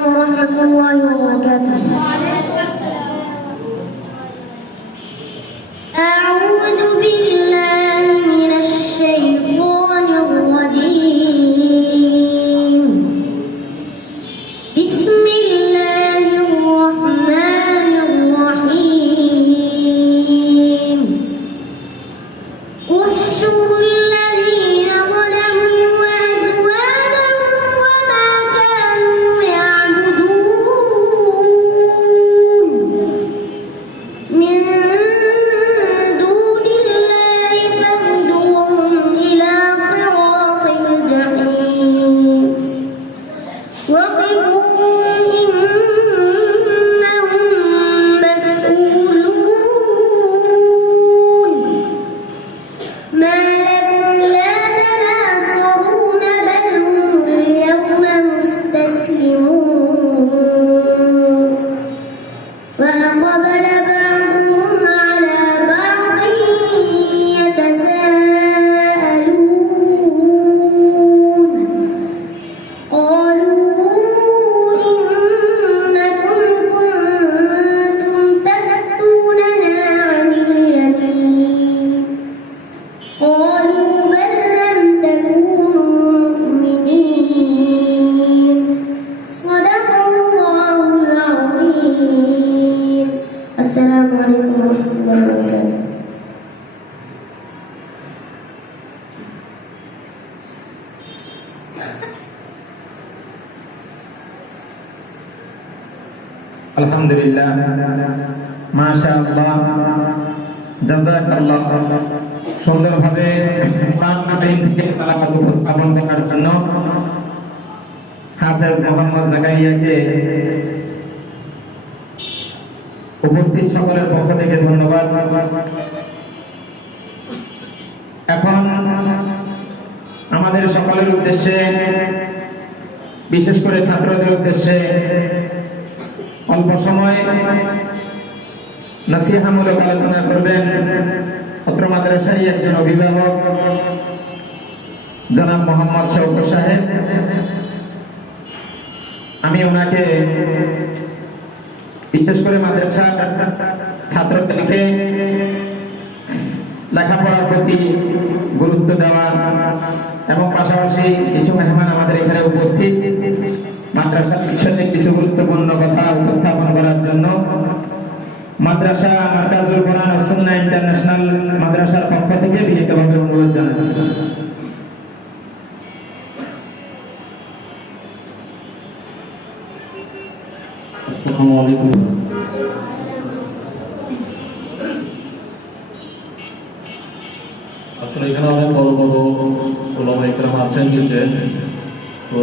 ورحمة الله وبركاته. أعوذ بالله من الشيطان الرجيم. بسم الله الرحمن الرحيم. احشروا الذين ظلموا وأزواجهم وما كانوا يعبدون من دون الله فاهدوهم إلى صراط الجحيم وقفوهم إنهم مسؤولون. ما لكم لا تناصرون بل هم اليوم مستسلمون. وأقبل بعضهم على بعض يتساءلون. قالوا إنكم كنتم تأتوننا عن اليمين. قالوا بل لم تكونوا مؤمنين. صدق الله العظيم. السلام عليكم ورحمة الله وبركاته. আলহামদুলিল্লাহ, মাশাআল্লাহ, জাযাকাল্লাহ। সুন্দরভাবে কোরআন কারীম থেকে তেলাওয়াত উপস্থাপন করার জন্য হাফেজ মোহাম্মদ জাকারিয়াকে উপস্থিত সকলের পক্ষ থেকে ধন্যবাদ। এখন আমাদের সকলের উদ্দেশ্যে, বিশেষ করে ছাত্রদের উদ্দেশ্যে অল্প সময় নসিহতমূলক আলোচনা করবেন অত্র মাদ্রাসারই একজন অভিভাবক জনাব মোহাম্মদ শওকত সাহেব। আমি ওনাকে বিশেষ করে মাদ্রাসার ছাত্রদেরকে লেখাপড়ার প্রতি গুরুত্ব দেওয়া এবং পাশাপাশি কিছু মেহমান আমাদের এখানে উপস্থিত, মাদ্রাসার পিছনে কিছু গুরুত্বপূর্ণ কথা উপস্থাপন করার জন্য মাদ্রাসা মারকাজুল কোরআন ও সুন্নাহ ইন্টারন্যাশনাল মাদ্রাসার পক্ষ থেকে বিনীতভাবে অনুরোধ জানাচ্ছি। আসসালামু আলাইকুম। আসলে এখানে অনেক বড় বড় ওলামা ইকরাম আছেন নিচে, তো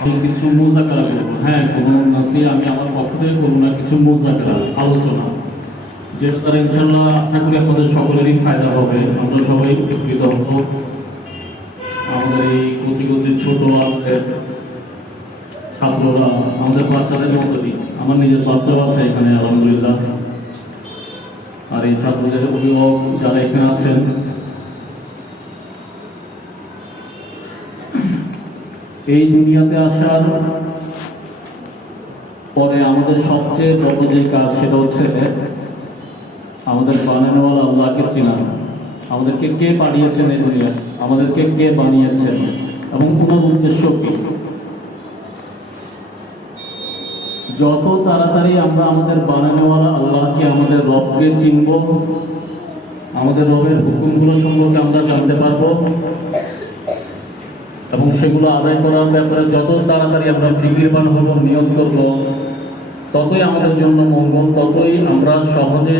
আমি কিছু মুযাকারা করবো। হ্যাঁ, কোনো নাসিহা আমি আমার পক্ষ থেকে করবো না, কিছু মুযাকারা আলোচনা, যেটা তারা ইনশাআল্লাহ আশা করি আপনাদের সকলেরই ফায়দা হবে। আমরা সবাই উপকৃত হব। আমাদের এই কচি কচি ছোট আমাদের ছাত্ররা, আমাদের বাচ্চাদের মধ্যে, আমার নিজের বাচ্চাও আছে এখানে আলহামদুলিল্লাহ, আর এই ছাত্রদের অভিভাবক যারা এখানে আছেন, এই দুনিয়াতে আসার পরে আমাদের সবচেয়ে বড় যে কাজ সেটা হচ্ছে আমাদের বানানোওয়ালা আল্লাহকে চেনা। আমাদেরকে কে পাঠিয়েছেন এই দুনিয়া, আমাদেরকে কে বানিয়েছেন এবং কোন উদ্দেশ্য কি। যত তাড়াতাড়ি আমরা আমাদের বানানোওয়ালা আল্লাহকে, আমাদের রবকে চিনব, আমাদের রবের হুকুমগুলো সম্পর্কে আমরা জানতে পারবো এবং সেগুলো আদায় করার ব্যাপারে যত তাড়াতাড়ি আমরা ফিকিরবান হব, নিয়ত করব, ততই আমাদের জন্য মঙ্গল, ততই আমরা সহজে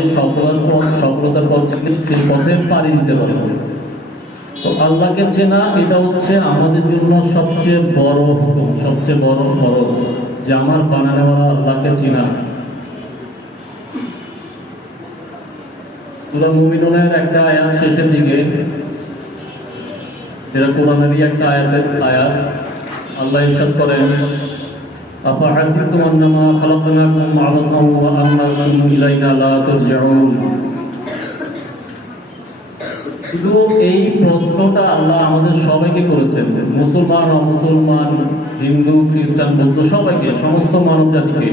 সফলতার পথ সেই পথে পাড়ি দিতে পারব। তো আল্লাহকে চেনা এটা হচ্ছে আমাদের জন্য সবচেয়ে বড় হুকুম, সবচেয়ে বড় ফরজ, যে আমার বানানোওয়ালা আল্লাহকে চেনা। সূরা মুমিনুনের একটা আয়াত শেষের দিকে, যেটা কোরআনেরই একটা আয়াত, আল্লাহ ইরশাদ করেন, আফাহাসিবতুম আন্নামা খালাকনাকুম আবাসান ওয়া আন্নাকুম ইলাইনা লা তুরজাউন। শুধু এই প্রশ্নটা আল্লাহ আমাদের সবাইকে করেছেন, মুসলমান অমুসলমান হিন্দু খ্রিস্টান বৌদ্ধ সবাইকে, সমস্ত মানব জাতিকে